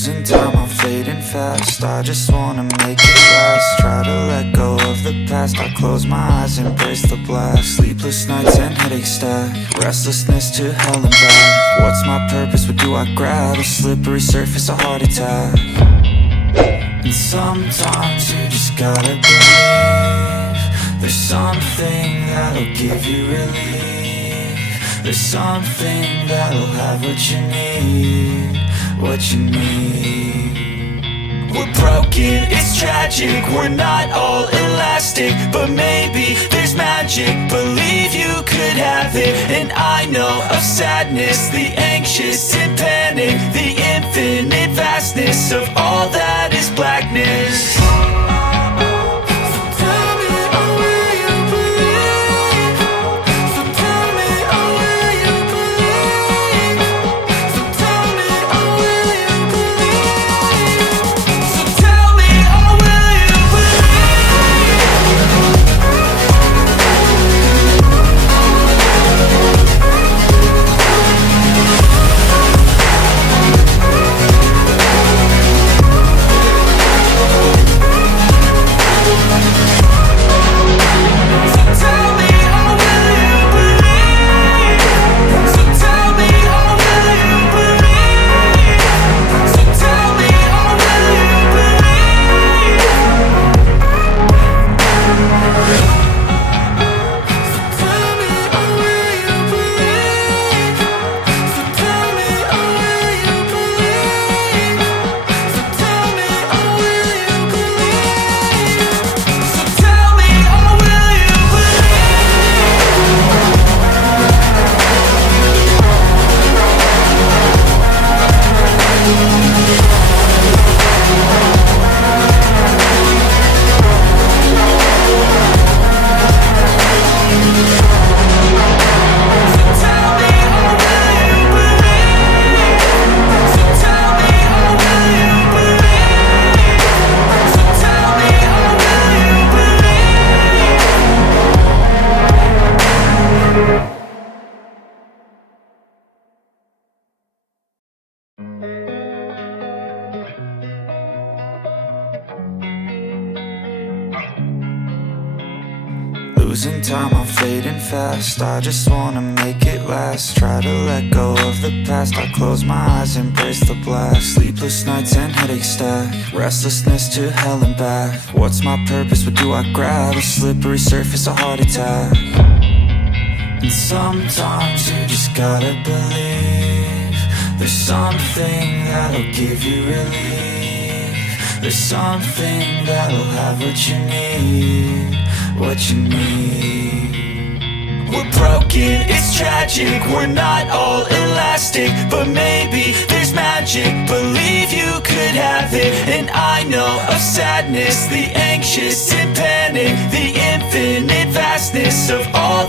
Losing time, I'm fading fast. I just wanna make it last. Try to let go of the past. I close my eyes, embrace the blast. Sleepless nights and headaches stack. Restlessness to hell and back. What's my purpose? What do I grab? A slippery surface, a heart attack. And sometimes you just gotta believe there's something that'll give you relief. There's something that'll have what you need, what you need. We're broken, it's tragic, we're not all elastic, but maybe there's magic, believe you could have it. And I know of sadness, the anxious and panic, the infinite vastness of all that is blackness. Losing time, I'm fading fast. I just wanna make it last. Try to let go of the past. I close my eyes, embrace the blast. Sleepless nights and headaches stack. Restlessness to hell and back. What's my purpose? What do I grab? A slippery surface, a heart attack. And sometimes you just gotta believe there's something that'll give you relief. There's something that'll have what you need, what you need. We're broken, it's tragic, we're not all elastic, but maybe there's magic, believe you could have it. And I know of sadness, the anxious and panic, the infinite vastness of all